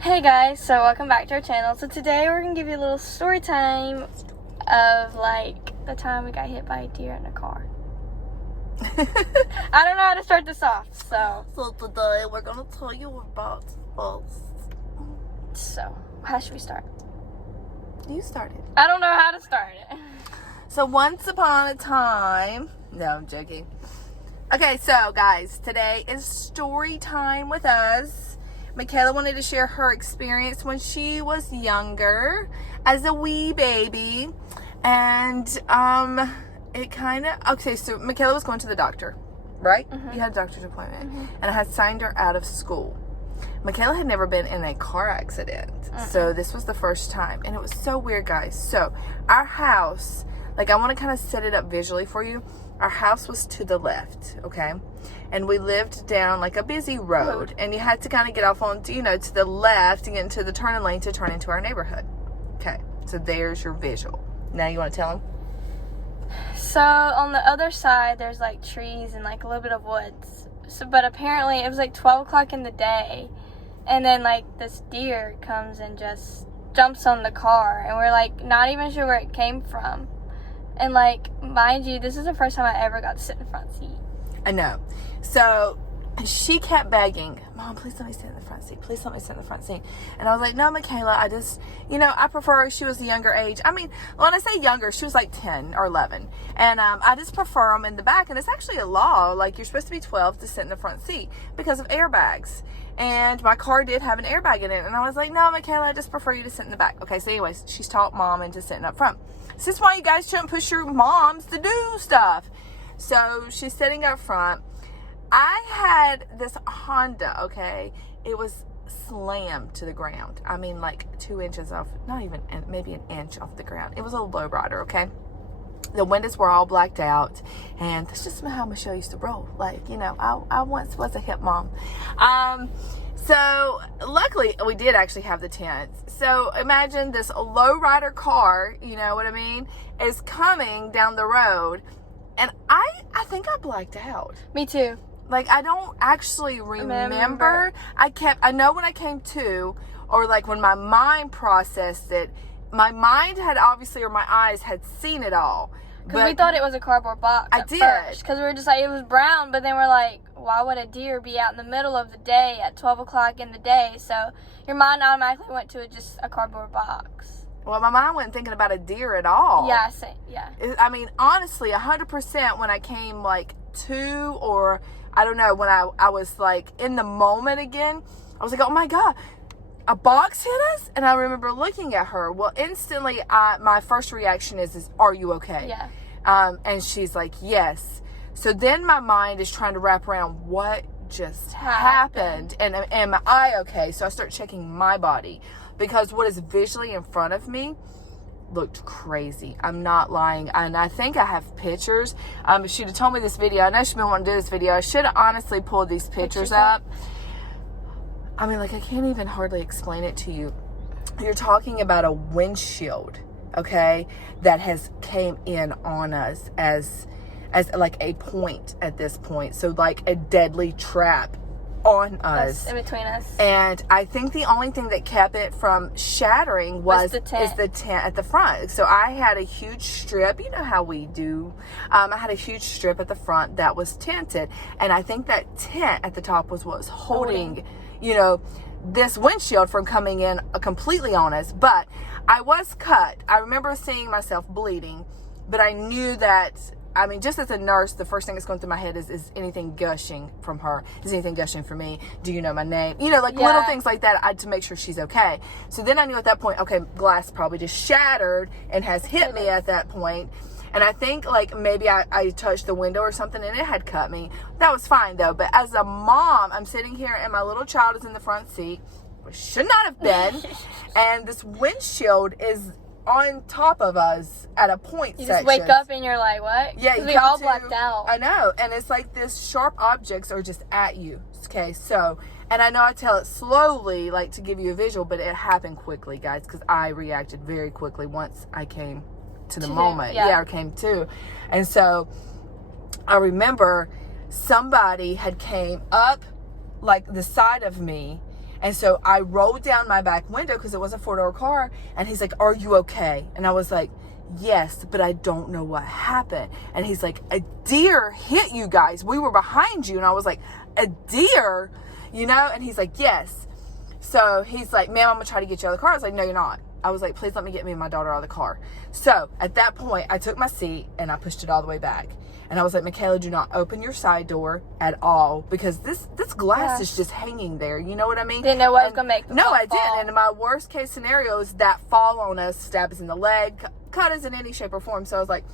Hey guys, so welcome back to our channel. So today we're going to give you a little story time of like the time we got hit by a deer in a car. I don't know how to start this off, so today we're going to tell you about us. So, how should we start? You started. I don't know how to start it. So once upon a time, no, I'm joking. Okay, so guys, today is story time with us. Mykela wanted to share her experience when she was younger as a wee baby. And it kind of, okay, so Mykela was going to the doctor, right? Mm-hmm. You had a doctor's appointment. Mm-hmm. And I had signed her out of school. Mykela had never been in a car accident. So this was the first time. And it was so weird, guys. So our house, like I want to kind of set it up visually for you. Our house was to the left, okay? And we lived down like a busy road. And you had to kind of get off on, to the left to get into the turning lane to turn into our neighborhood. Okay, so there's your visual. Now you want to tell them? So on the other side, there's like trees and like a little bit of woods. So, but apparently it was like 12 o'clock in the day. And then like this deer comes and just jumps on the car. And we're like not even sure where it came from. And like, mind you, this is the first time I ever got to sit in the front seat. I know. So she kept begging, Mom, please let me sit in the front seat. Please let me sit in the front seat. And I was like, no, Mykela, I just, I prefer, she was a younger age. I mean, when I say younger, she was like 10 or 11. And I just prefer them in the back. And it's actually a law. Like, you're supposed to be 12 to sit in the front seat because of airbags. And my car did have an airbag in it. And I was like, no, Mykela, I just prefer you to sit in the back. Okay, so anyways, she's taught Mom into sitting up front. This is why you guys shouldn't push your moms to do stuff. So she's sitting up front. I had this Honda, okay? It was slammed to the ground. I mean, like 2 inches off, not even, maybe an inch off the ground. It was a lowrider, okay? The windows were all blacked out. And that's just how Michelle used to roll. Like, I once was a hip mom. So luckily we did actually have the tent. So imagine this lowrider car, you know what I mean, is coming down the road. And I think I blacked out. Me too. Like, I don't actually remember. I know when I came to, or like when my mind processed it, my mind had obviously, or my eyes had seen it all. Because we thought it was a cardboard box at first. Because we were just like, it was brown. But then we're like, why would a deer be out in the middle of the day at 12 o'clock in the day? So your mind automatically went to just a cardboard box. Well, my mind wasn't thinking about a deer at all. Yeah, same. Yeah. I mean, honestly, 100% when I came like to, or I don't know, when I was like in the moment again, I was like, oh my God, a box hit us? And I remember looking at her. Well, instantly, my first reaction is, are you okay? Yeah. And she's like, yes. So then my mind is trying to wrap around what just happened. And am I okay? So I start checking my body. Because what is visually in front of me looked crazy. I'm not lying. And I think I have pictures. If she'd have told me this video, I know she'd been wanting to do this video. I should have honestly pulled these pictures up. I mean, like, I can't even hardly explain it to you. You're talking about a windshield, okay, that has came in on us as like a point at this point. So like a deadly trap on us. That's in between us. And I think the only thing that kept it from shattering is the tent at the front. So I had a huge strip, you know how we do. I had a huge strip at the front that was tinted. And I think that tent at the top was what was holding this windshield from coming in completely on us. But I was cut. I remember seeing myself bleeding, but I knew that, I mean, just as a nurse, the first thing that's going through my head is anything gushing from her? Is anything gushing from me? Do you know my name? Little things like that to make sure she's okay. So then I knew at that point, okay, glass probably just shattered and has hit me at that point. And I think like maybe I touched the window or something and it had cut me. That was fine though. But as a mom, I'm sitting here and my little child is in the front seat, which should not have been. And this windshield is on top of us at a point section. You just wake up and you're like, what? Yeah. Because we all blacked out. I know. And it's like this sharp objects are just at you. Okay. So, and I know I tell it slowly, like to give you a visual, but it happened quickly, guys, because I reacted very quickly once I came to the moment. I came to. And so I remember somebody had came up like the side of me And so I rolled down my back window because it was a 4-door car. And he's like, are you okay? And I was like, yes, but I don't know what happened. And he's like, a deer hit you guys. We were behind you. And I was like, a deer? You know? And he's like, yes. So he's like, ma'am, I'm going to try to get you out of the car. I was like, no, you're not. I was like, please let me get me and my daughter out of the car. So at that point, I took my seat and I pushed it all the way back. And I was like, Mykela, do not open your side door at all, because this glass is just hanging there. You know what I mean? Didn't know what was going to make the No, I fall. didn't. And my worst case scenario is that fall on us, stab us in the leg, cut us in any shape or form. So I was like,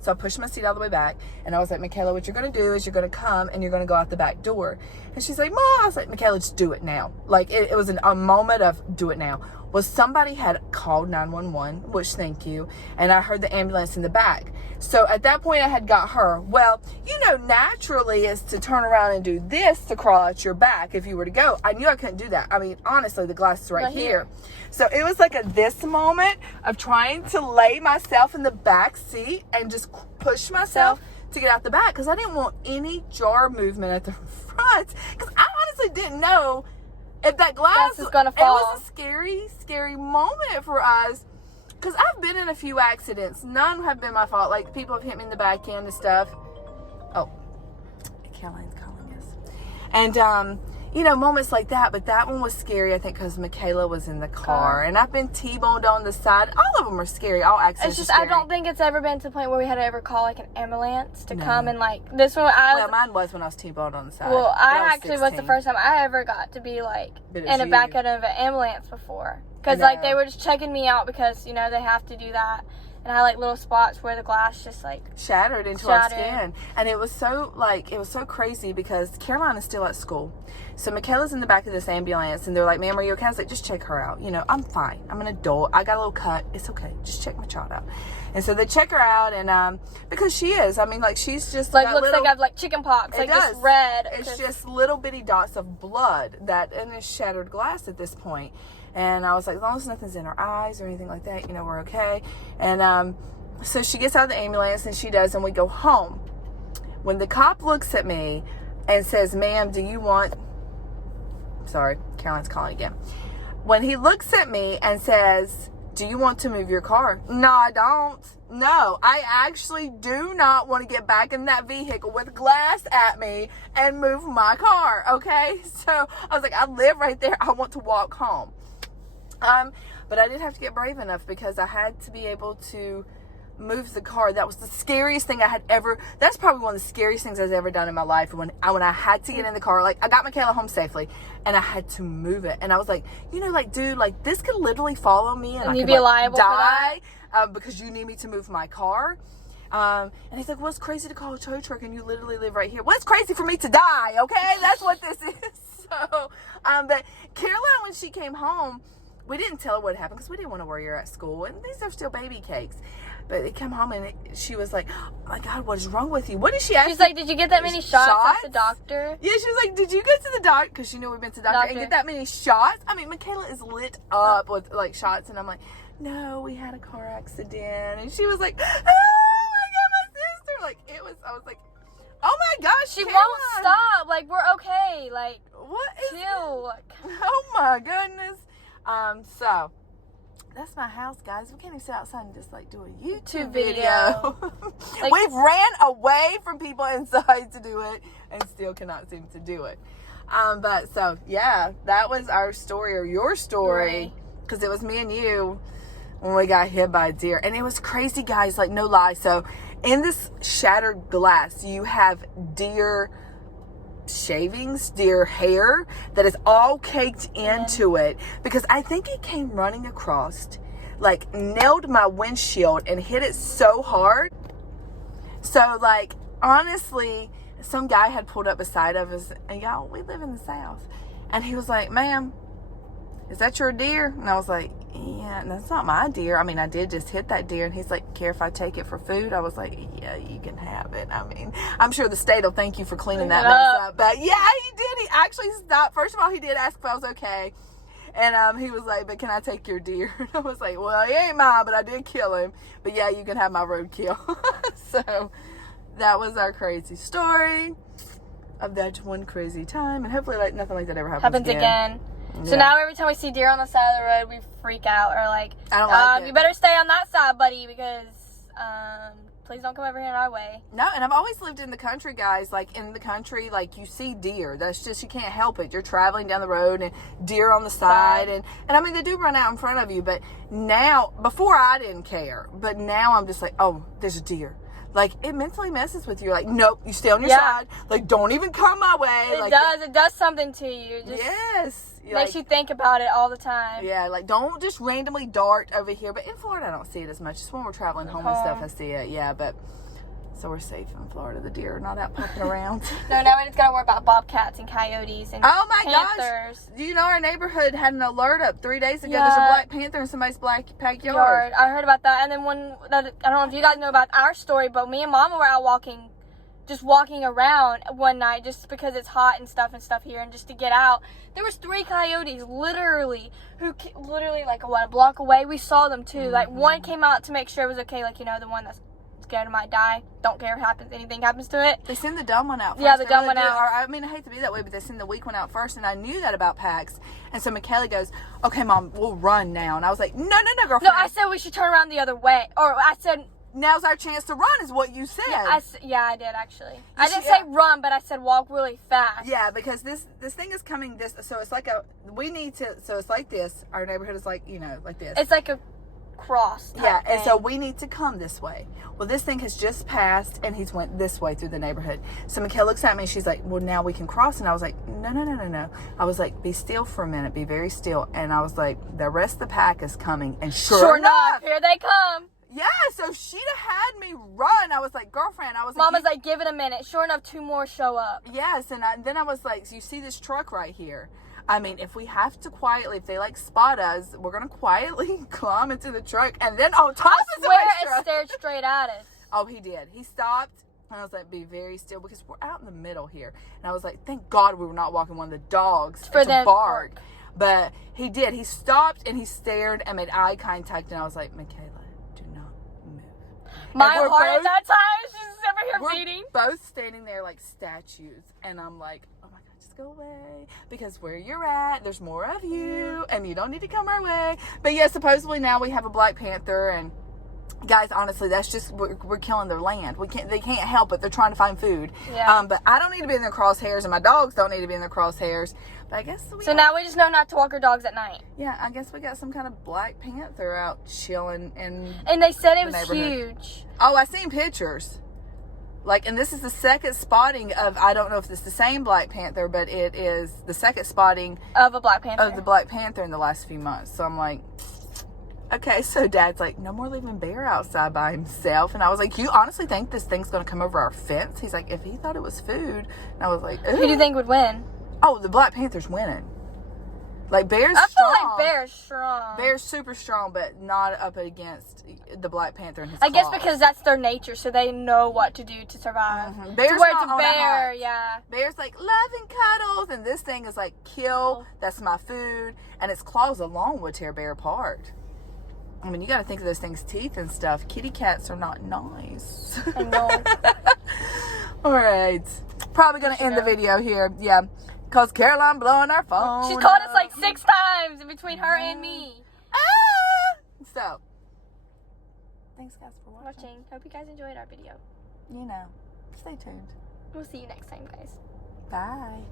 so I pushed my seat all the way back. And I was like, Mykela, what you're going to do is you're going to come and you're going to go out the back door. And she's like, Mom. I was like, Mykela, just do it now. Like, it was a moment of do it now. Well, somebody had called 911, which thank you. And I heard the ambulance in the back. So at that point, I had got her. Well, you know, naturally is to turn around and do this to crawl out your back if you were to go. I knew I couldn't do that. I mean, honestly, the glass is right here. So it was like this moment of trying to lay myself in the back seat and just push myself to get out the back, because I didn't want any jar movement at the front, because I honestly didn't know if that glass is going to fall. It was a scary, scary moment for us, because I've been in a few accidents. None have been my fault. Like, people have hit me in the back end and stuff. Oh, Caroline's calling us. And, you know, moments like that. But that one was scary, I think, because Mykela was in the car. And I've been T-boned on the side. All of them are scary. All accidents It's just, are scary. I don't think it's ever been to the point where we had to ever call, like, an ambulance to come and, like, this one. Well, mine was when I was T-boned on the side. Well, I was actually was the 16. first time I ever got to be, like, in the back of an ambulance before. Because, No. like, they were just checking me out because, you know, they have to do that. And I had, like, little spots where the glass just, like, shattered into our skin. And it was so, like, it was so crazy because Caroline is still at school. So Mykela's in the back of this ambulance, and they're like, ma'am, are you okay? I was like, just check her out. You know, I'm fine. I'm an adult. I got a little cut. It's okay. Just check my child out. And so they check her out, and because she is, I mean, like, she's just like, looks like I have, like, chicken pox. Like, does. just red. It's just little bitty dots of blood and it's shattered glass at this point. And I was like, as long as nothing's in her eyes or anything like that, you know, we're okay. And so she gets out of the ambulance, and she does, and we go home. When the cop looks at me and says, ma'am, do you want... Sorry, Caroline's calling again. When he looks at me and says, do you want to move your car? No, I don't. No, I actually do not want to get back in that vehicle with glass at me and move my car, okay? So I was like, I live right there. I want to walk home. But I did have to get brave enough, because I had to be able to move the car. That was the scariest thing I had ever... That's probably one of the scariest things I've ever done in my life, when I had to get in the car. Like, I got Mykela home safely, and I had to move it. And I was like, you know, like, dude, like, this could literally follow me, and I you'd could, be like, liable die because you need me to move my car. And he's like, well, it's crazy to call a tow truck, and you literally live right here. Well, it's crazy for me to die, okay? That's what this is. So, but Caroline, when she came home, we didn't tell her what happened, because we didn't want to worry her at school, and these are still baby cakes. But they come home, and she was like, oh my God, what is wrong with you? What did she ask? She's like, did you get that many shots at the doctor? Yeah, she was like, did you get to the doctor? Because she knew we'd been to the doctor and get that many shots. I mean, Mykela is lit up with, like, shots, and I'm like, no, we had a car accident. And she was like, oh my God, my sister. Like, I was like, oh my gosh, she Caroline. won't stop. Like, we're okay. Like, what is chill. Oh my goodness. So that's my house, guys. We can't even sit outside and just, like, do a YouTube video. Like, we've ran away from people inside to do it and still cannot seem to do it. But so yeah, that was our story, or your story, because it was me and you when we got hit by a deer. And it was crazy, guys, like, no lie. So in this shattered glass, you have deer shavings, deer hair that is all caked into it, because I think it came running across, like, nailed my windshield and hit it so hard. So, like, honestly, some guy had pulled up beside of us, and y'all, we live in the South, and he was like, ma'am, is that your deer? And I was like, yeah, that's not my deer. I mean, I did just hit that deer. And he's like, care if I take it for food? I was like, yeah, you can have it. I mean, I'm sure the state will thank you for cleaning that mess up. But yeah, he did. He actually stopped. First of all, he did ask if I was okay. And he was like, but can I take your deer? And I was like, well, he ain't mine, but I did kill him. But yeah, you can have my roadkill. So that was our crazy story of that one crazy time. And hopefully, like, nothing like that ever happens again. So now every time we see deer on the side of the road, we freak out or like, I don't like it. You better stay on that side, buddy, because please don't come over here in our way. No, and I've always lived in the country, guys. Like, in the country, like, you see deer. That's just, you can't help it. You're traveling down the road and deer on the side. And I mean, they do run out in front of you. But now, before I didn't care. But now I'm just like, oh, there's a deer. Like, it mentally messes with you. Like, nope, you stay on your side. Like, don't even come my way. It does something to you. Yes. Makes you think about it all the time. Yeah, like, don't just randomly dart over here. But in Florida, I don't see it as much. Just when we're traveling home and stuff, I see it. Yeah, but so we're safe in Florida. The deer are not out poking around. No, now we just got to worry about bobcats and coyotes and oh my panthers. Gosh. Do you know our neighborhood had an alert up 3 days ago? There's a black panther in somebody's backyard. I heard about that. And then I don't know if you guys know about our story, but me and Mama were out walking around one night just because it's hot and stuff here, and just to get out. There was 3 coyotes literally like a block away. We saw them too. Like, one came out to make sure it was okay, like, you know, the one that's scared it might die. Don't care if anything happens to it. They send the dumb one out first. Yeah, the dumb one out. I mean, I hate to be that way, but they send the weak one out first, and I knew that about packs. And so Mykela goes, okay, Mom, we'll run now. And I was like, no, girlfriend. No, I said we should turn around the other way. Or I said, now's our chance to run, is what you said. Yeah, I did actually. I didn't say run, but I said walk really fast. Yeah, because this thing is coming so it's like so it's like this. Our neighborhood is like, you know, like this. It's like a cross type thing. And so we need to come this way. Well, this thing has just passed, and he's went this way through the neighborhood. So Mykela looks at me, and she's like, well, now we can cross. And I was like, no. I was like, be still for a minute. Be very still. And I was like, the rest of the pack is coming. And sure enough, here they come. Yeah, so she'd have had me run. I was like, girlfriend, Mama's like, give it a minute. Sure enough, 2 more show up. Yes, and then I was like, so you see this truck right here? I mean, if we have to quietly, if they like spot us, we're going to quietly climb into the truck. And then on top of it stared straight at us. Oh, he did. He stopped. And I was like, be very still, because we're out in the middle here. And I was like, thank God we were not walking one of the dogs to bark. But he did. He stopped and he stared and made eye contact. And I was like, Mykela, do not move. My heart at that time is just over here beating. We're both standing there like statues. And I'm like, oh my God, just go away. Because where you're at, there's more of you. And you don't need to come our way. But yeah, supposedly now we have a black panther. And guys, honestly, that's just, we're killing their land. They can't help it. They're trying to find food. Yeah. But I don't need to be in their crosshairs, and my dogs don't need to be in their crosshairs. But I guess now we just know not to walk our dogs at night. Yeah, I guess we got some kind of black panther out chilling in. And they said it was huge. Oh, I seen pictures. Like, and this is the second spotting of, I don't know if it's the same black panther, but it is the second spotting of a black panther. Of the black panther in the last few months. So I'm like, okay, so Dad's like, no more leaving Bear outside by himself. And I was like, you honestly think this thing's going to come over our fence? He's like, if he thought it was food. And I was like, ooh. Who do you think would win? Oh, the Black Panther's winning. Like, Bear's strong. I feel like Bear's strong. Bear's super strong, but not up against the Black Panther and his I guess because that's their nature, so they know what to do to survive. Mm-hmm. Bear's to not on a bear, hunt. yeah. Bear's like, love and cuddles, and this thing is like, kill, that's my food. And its claws alone would tear Bear apart. I mean, you got to think of those things' teeth and stuff. Kitty cats are not nice. I know. All right. Probably going to end the video here. Yeah. Because Caroline blowing our phone. She's called us like 6 times in between her and me. So, thanks guys for watching. Hope you guys enjoyed our video. You know, stay tuned. We'll see you next time, guys. Bye.